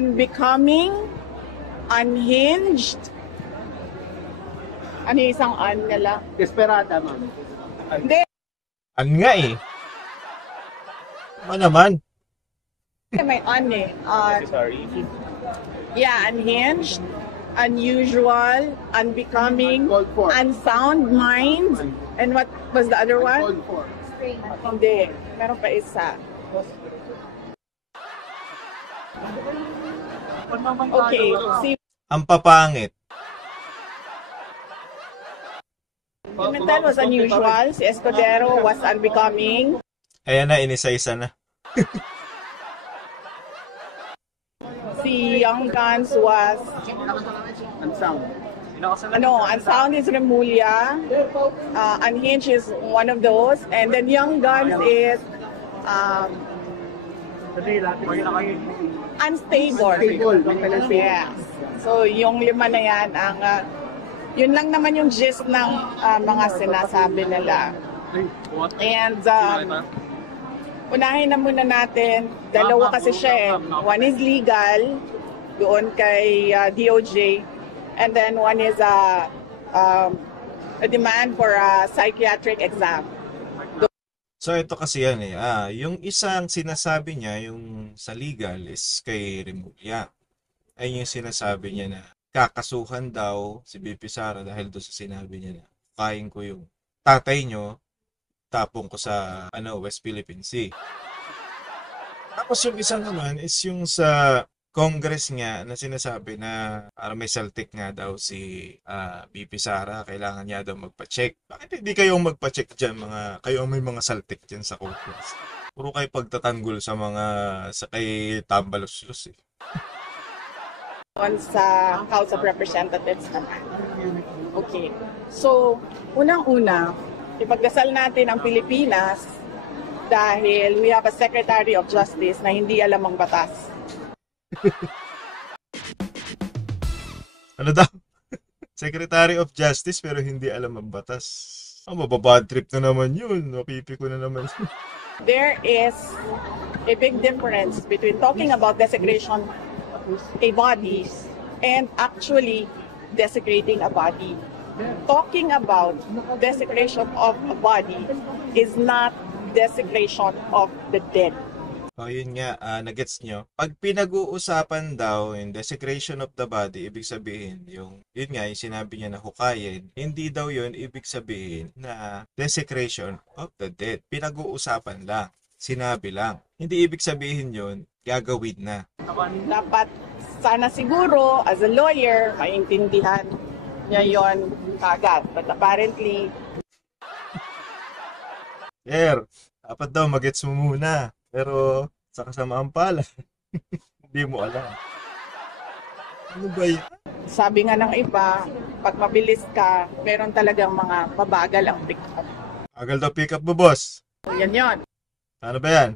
unbecoming, unhinged. Ano yung isang nila? Desperada, ma'am. Hindi. Nga eh. Ano naman? May eh. Yeah, unhinged, unusual, unbecoming, unsound mind. And what was the other one? Hindi. Meron pa isa. Okay. Si Ang papangit. Pimentel was unusual. Si Escudero was unbecoming. Ayan na, inisa-isa na. Si Young Guns was Unsound. unsound is Remulla. Unhinged is one of those. And then Young Guns is unstable. Yes. So yung lima na yan, yun lang naman yung gist ng mga sinasabi nila. And unahin na muna natin, dalawa kasi siya eh. One is legal, doon kay DOJ, and then one is a demand for a psychiatric exam. So ito kasi yan eh. Yung isang sinasabi niya, yung sa legal is kay Remulla. Ay yung sinasabi niya na kakasuhan daw si BP Sara dahil doon sa sinabi niya na kain ko yung tatay nyo, tapong ko sa West Philippine Sea. Tapos yung isa naman is yung sa Congress nga na sinasabi na may saltik nga daw si BP Sara, kailangan niya daw magpa-check. Bakit hindi kayong magpa-check dyan, kayo may mga saltik dyan sa Congress? Puro kayo pagtatanggol sa kay Tambalos-los eh. Sa House of Representatives naman. Okay. So, unang-una, ipagdasal natin ang Pilipinas dahil we have a Secretary of Justice na hindi alam ang batas. Ano daw? Secretary of Justice pero hindi alam ang batas. Mababad trip na naman yun. Napipi ko na naman. There is a big difference between talking about desecration a body and actually desecrating a body. Talking about desecration of a body is not desecration of the dead. Yun nga, nagets nyo. Pag pinag-uusapan daw yung desecration of the body, ibig sabihin, yun nga, yung sinabi niya na hukayin, hindi daw yun ibig sabihin na desecration of the dead. Pinag-uusapan lang. Sinabi lang. Hindi ibig sabihin yun, gagawin na. Dapat sana siguro, as a lawyer, maintindihan niya yun agad. But apparently... dapat daw magets mo muna. Pero sa kasamaan pala, hindi mo alam. Ano ba yun? Sabi nga ng iba, pag mabilis ka, meron talagang mga mabagal ang pick-up. Agal daw pick-up mo, boss. Yan yun. Ano ba yan?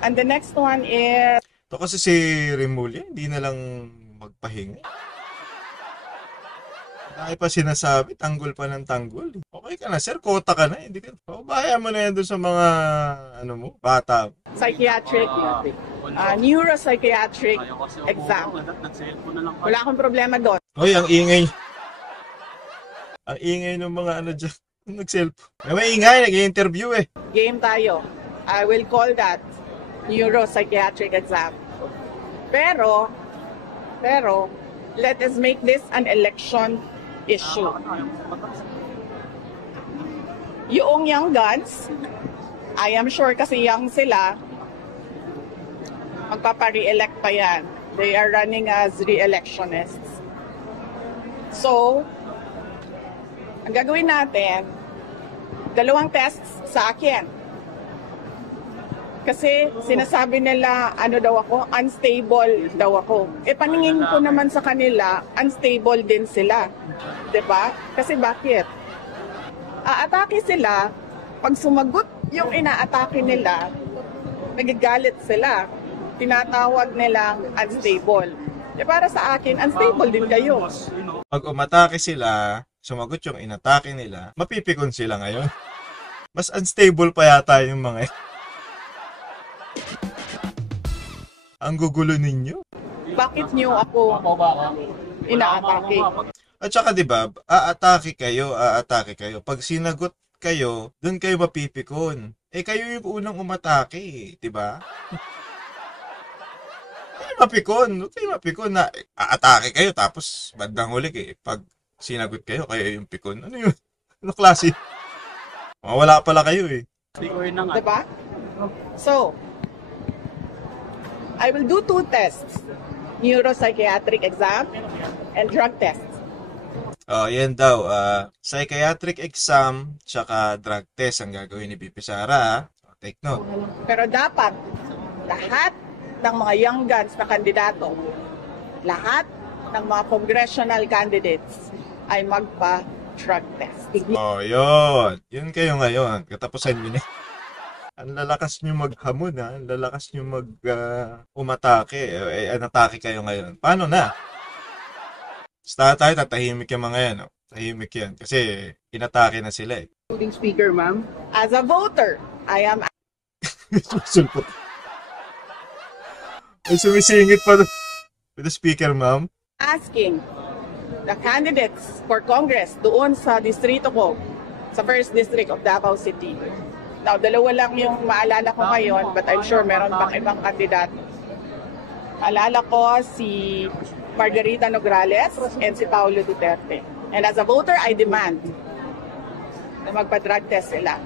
And the next one is... Ito kasi si Remulla, hindi na lang magpahinga. Dahil pa sinasabi, tanggol pa ng tanggol. Okay ka na, sir, kota ka na. Hindi ka. Bahaya mo na yan doon sa mga, bata. Psychiatric, neuropsychiatric exam. Wala akong problema doon. Hoy, ang ingay. Ang ingay ng mga dyan. Nag-cellphone. May ingay, nag-i-interview eh. Game tayo. I will call that neuropsychiatric exam. Pero, let us make this an election issue. Yung Young Guns, I am sure kasi young sila, magpapa-re-elect pa yan. They are running as re-electionists. So, ang gagawin natin, 2 tests sa akin. Kasi sinasabi nila, unstable daw ako. Paningin ko naman sa kanila, unstable din sila. 'Di ba? Kasi bakit? Aatake sila, pag sumagot yung inaatake nila, nagagalit sila. Tinatawag nilang unstable. Para sa akin, unstable din kayo. Pag umatake sila, sumagot yung inatake nila, mapipikon sila ngayon. Mas unstable pa yata yung mga Ang gugulo ninyo. Bakit niyo ako inaatake? At saka 'di ba, aatake kayo. Pag sinagot kayo, doon kayo mapipikon. Eh kayo yung unang umatake, 'di ba? Huwag kayo mapikon na aatake kayo tapos bandang huli pag sinagot kayo yung pikon. Ano yun? Ano klase? Wala pala kayo eh. Diba? So, I will do 2 tests. Neuropsychiatric exam and drug test. Oh, yan daw. Psychiatric exam tsaka drug test ang gagawin ni Bibi Sara. Take note. Pero dapat, lahat ng mga young guns na kandidato, lahat ng mga congressional candidates ay magpa-drug test. Oh, yun. Yun kayo ngayon. Katapusan nyo na. Ang lalakas nyo maghamon ha. Ang lalakas nyo umatake. Anatake kayo ngayon. Paano na? Basta tayo, tatahimik yung mga yan. Oh. Tahimik yan. Kasi inatake na sila eh. Including speaker, ma'am. As a voter, I am Sulpot. Ay, sumisingit pa with the speaker, ma'am. asking the candidates for Congress doon sa distrito ko, sa 1st District of Davao City. Now, dalawa lang yung maalala ko ngayon, but I'm sure meron pang ibang kandidato. Maalala ko si Margarita Nograles and si Paulo Duterte. And as a voter, I demand na magpa-drug test sila.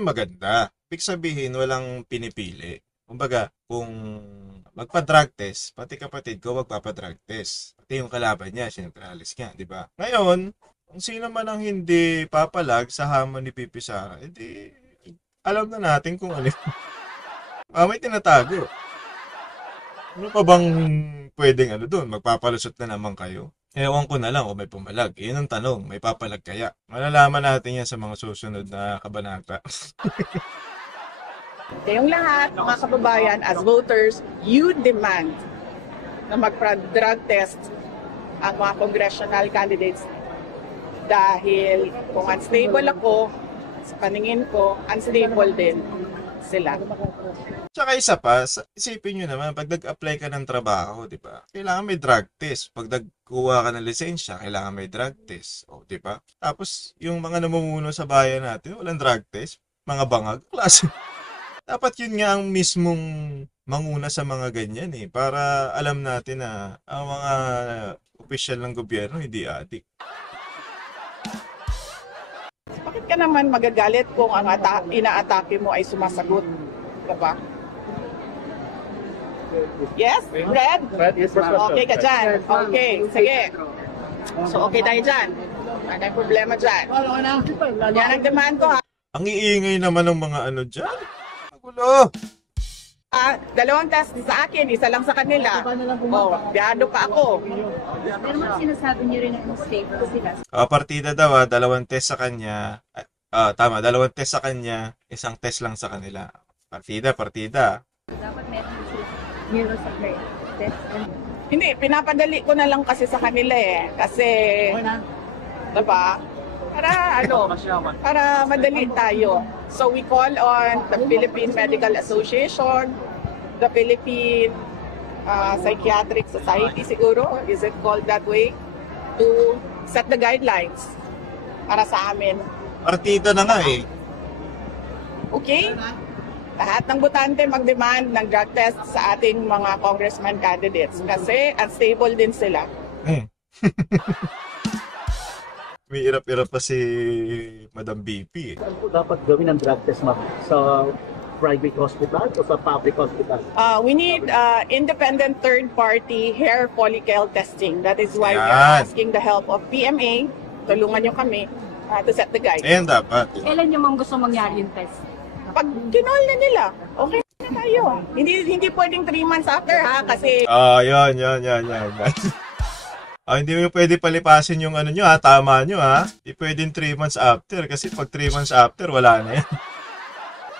Maganda. Ibig sabihin, walang pinipili. Kumbaga, kung magpa-drug test, pati kapatid ko magpapa-drug test. Pati yung kalaban niya, siyempre alis nga, di ba? Ngayon, kung sino man ang hindi papalag sa hamon ni Pipi Sara, edi alam na natin kung ano. May tinatago. Ano pa bang pwedeng doon? Magpapalusot na naman kayo? Ewan ko na lang kung may pumalag. Yun ang tanong, may papalag kaya? Malalaman natin yan sa mga susunod na kabanata. Kayong lahat, mga kababayan, as voters, you demand na magpa-drug test ang mga congressional candidates dahil kung unstable ako, sa paningin ko, unstable din sila. Tsaka isa pa, isipin nyo naman, pag nag-apply ka ng trabaho, di ba? Kailangan may drug test. Pag nagkuha ka ng lisensya, kailangan may drug test. O, di ba? Tapos, yung mga namumuno sa bayan natin, walang drug test. Mga bangag, klase. Dapat yun nga ang mismong manguna sa mga ganyan para alam natin na ang mga opisyal ng gobyerno hindi adik. Bakit ka naman magagalit kung ang inaatake mo ay sumasagot? Diba? Yes? Red? Yes, ma'am. Okay ka dyan. Okay, sige. So okay tayo dyan. Ano yung problema dyan? Yan ang demand ko ha. Ang iingay naman ng mga dyan. Magulo. 2 test sa akin, isa lang sa kanila. Biyado pa ako. Pero mas sinasabi niyo rin ang stable sila. Partida daw 2 test sa kanya. Tama, 2 test sa kanya, 1 test lang sa kanila. Partida. Dapat meron sila neuropsychiatric test. Hindi, pinapadali ko na lang kasi sa kanila Kasi, diba? Para madali tayo. So we call on the Philippine Medical Association, the Philippine Psychiatric Society siguro, is it called that way, to set the guidelines para sa amin. Partida na nga Okay? Lahat ng botante mag-demand ng drug test sa ating mga congressman candidates kasi unstable din sila. May irap-irap pa si Madam BP Saan po dapat gawin ang drug test, ma'am? Sa private hospital o sa public hospital? We need independent third-party hair follicle testing. That is why we Yan. are asking the help of PMA. Tulungan nyo kami to set the guidelines. Ayan dapat. Kailan niyo ma'am gusto mangyari yung test? Pag kinol na nila, okay na tayo. Hindi pwedeng 3 months after kasi Yan. Hindi mo pwede palipasin yung nyo tama nyo Hindi pwedeng 3 months after kasi pag 3 months after wala na yan.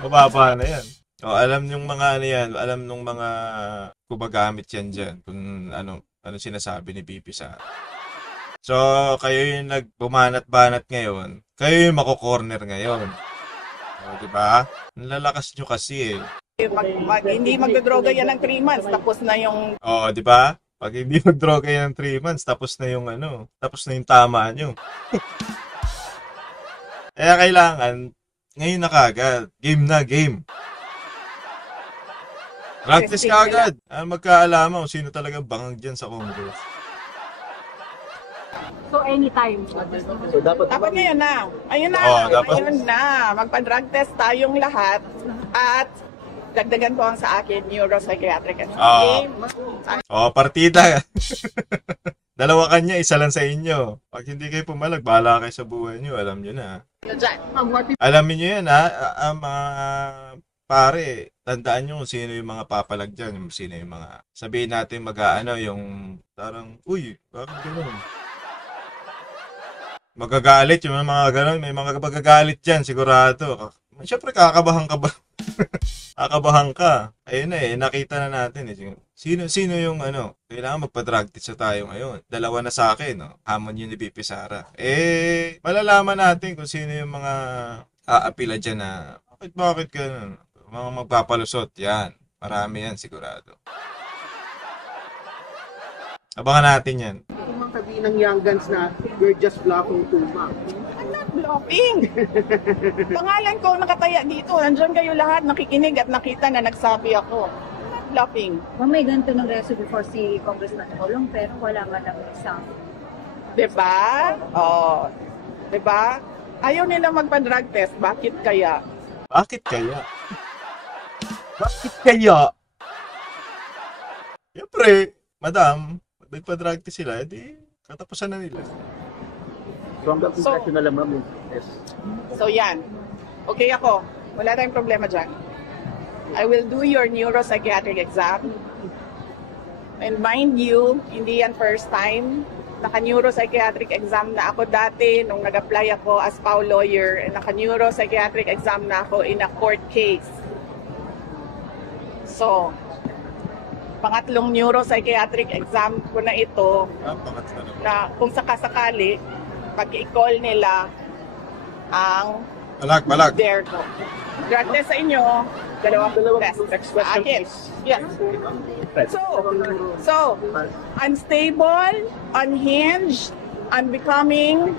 Mababa na yan. Alam nung mga yan, alam nung mga gumagamit yan dyan kung ano sinasabi ni BP sa. So, kayo yung nagbumanat-banat ngayon, kayo yung mako-corner ngayon. Diba? Ang lalakas nyo kasi Hindi magdodroga yan ng 3 months, tapos na yung Oo, di ba? Pag hindi magdroga yan ng 3 months, tapos na yung tapos na yung tama nyo. Kaya kailangan, ngayon na kagad. Game na, game. Practice ka agad. Magkaalaman kung sino talagang bangang dyan sa Congress. So, anytime. So dapat ngayon na. Ayun na. Oo, dapat. Ayun na. Magpa-drug test tayong lahat at dagdagan ko ang sa akin neuropsychiatric. Oo. Partida. Dalawa kanya, isa lang sa inyo. Pag hindi kayo pumalag, bahala kayo sa buhay nyo. Alam nyo na. Alamin nyo yan, ha? Mga pare, tandaan nyo kung sino yung mga papalag dyan. Sino yung mga, sabihin natin yung parang, uy, bakit gano'n? Magagalit yung mga gano'n. May mga magagalit dyan, sigurado. Siyempre, kakabahan ka ba? Kakabahan ka. Ayun na nakita na natin Sino yung kailangan magpa-drug test tayo ngayon. Dalawa na sa akin, Hamon yun ni BP Sara. Malalaman natin kung sino yung mga aapila dyan na, bakit ka mga magpapalusot. Yan. Marami yan, sigurado. Abangan natin yan. Kung mga sabihin ng young guns na you're just bluffing too much. I'm not bluffing. Pangalan ko nakataya dito. Nandiyan kayo lahat nakikinig at nakita na nagsabi ako. I'm not bluffing. May ganito ng reso before si Congressman Colong, pero wala man lang isang. Diba? Oh. Diba? Ayaw nila magpa-drug test. Bakit kaya? Bakit kaya? Bakit kaya? Siyempre, madam, nagpa-drug test sila, edi katapusan na nila. So hanggang concession na lang, ma'am. Yes. So yan. Okay ako. Wala tayong problema dyan. I will do your neuropsychiatric exam. And mind you, hindi yan first time. Naka-neuropsychiatric exam na ako dati nung nag-apply ako as PAW lawyer. And naka-neuropsychiatric exam na ako in a court case. So, pangatlong neuropsychiatric exam ko na ito na kung sakasakali, pag i-call nila ang Balag. dare ko. Drug test sa inyo, dalawang test. Next question, Akin. please. Yes. So, unstable, unhinged, unbecoming,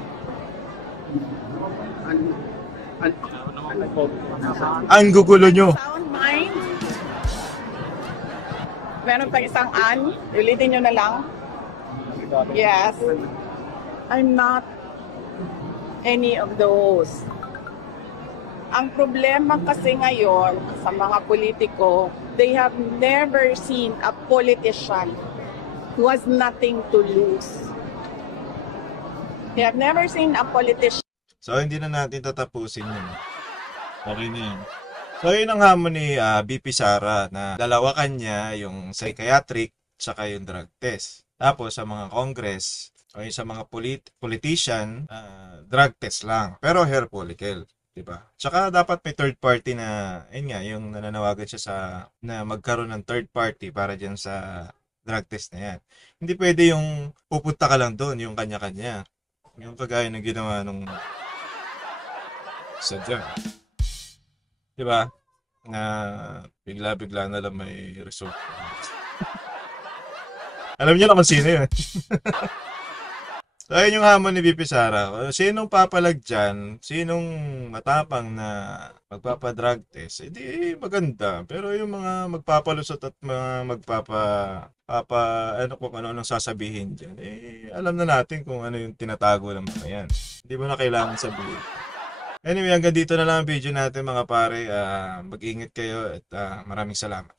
Ang gugulo nyo. sound mind. Meron pa isang ulitin nyo na lang. Yes. I'm not any of those. Ang problema kasi ngayon sa mga politiko, they have never seen a politician who has nothing to lose. They have never seen a politician. So, hindi na natin tatapusin yun. Okay na yun. So, yun ang hamon ni BP Sara na dalawa kanya yung psychiatric tsaka yung drug test. Tapos, sa mga Congress o sa mga politician, drug test lang. Pero hair follicle. Diba? Tsaka dapat may third party na, yun nga, yung nananawagan siya na magkaroon ng third party para dyan sa drug test na yan. Hindi pwede yung pupunta ka lang doon, yung kanya-kanya. Yung kagaya ng ginawa nung sadya. Diba? Na bigla-bigla na lang may result. Alam niyo naman sino yun. So, ayun yung hamon ni BP Sara. Sinong papalag dyan? Sinong matapang na magpapadrug test? Hindi maganda. Pero yung mga magpapalusot at mga kung ano sasabihin dyan, alam na natin kung ano yung tinatago ng mga yan. Hindi mo na kailangan sabihin. Anyway, hanggang dito na lang ang video natin mga pare. Mag-ingat kayo at maraming salamat.